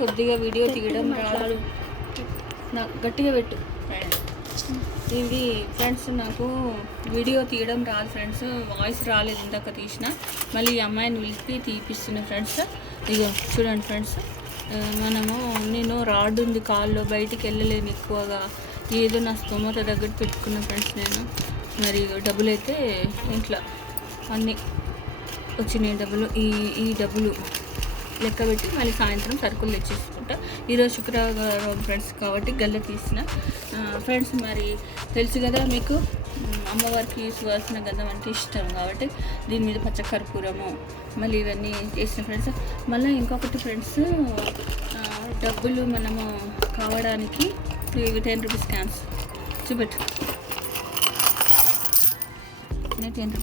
కొద్దిగా వీడియో తీయడం రాదు, నాకు గట్టిగా పెట్టు. ఇది ఫ్రెండ్స్ నాకు వీడియో తీయడం రాదు ఫ్రెండ్స్, వాయిస్ రాలేదు ఇందాక తీసిన, మళ్ళీ ఈ అమ్మాయిని పిలిపి తీపిస్తున్నా ఫ్రెండ్స్. ఇగో చూడండి ఫ్రెండ్స్, నేను రాడ్ ఉంది కాల్లో, బయటికి వెళ్ళలేను ఎక్కువగా, ఏదో నా స్తోమత దగ్గర పెట్టుకున్నా ఫ్రెండ్స్ నేను. మరి డబ్బులు అయితే ఇంట్లో అన్నీ వచ్చినాయి, డబ్బులు ఈ డబ్బులు లెక్క పెట్టి మళ్ళీ సాయంత్రం సరుకులు తెచ్చేసుకుంటా. ఈరోజు శుక్రవారం ఫ్రెండ్స్ కాబట్టి గల్ల తీసిన ఫ్రెండ్స్. మరి తెలుసు కదా మీకు, అమ్మవారికి సువాసన గంధం అంటే ఇష్టం కాబట్టి దీని మీద పచ్చకర్పూరము మళ్ళీ ఇవన్నీ చేసిన ఫ్రెండ్స్. మళ్ళీ ఇంకొకటి ఫ్రెండ్స్, డబ్బులు మనము కావడానికి ఇవి 10 రూపీస్ క్యాన్స్ చూపెట్టు, 10 రూపీస్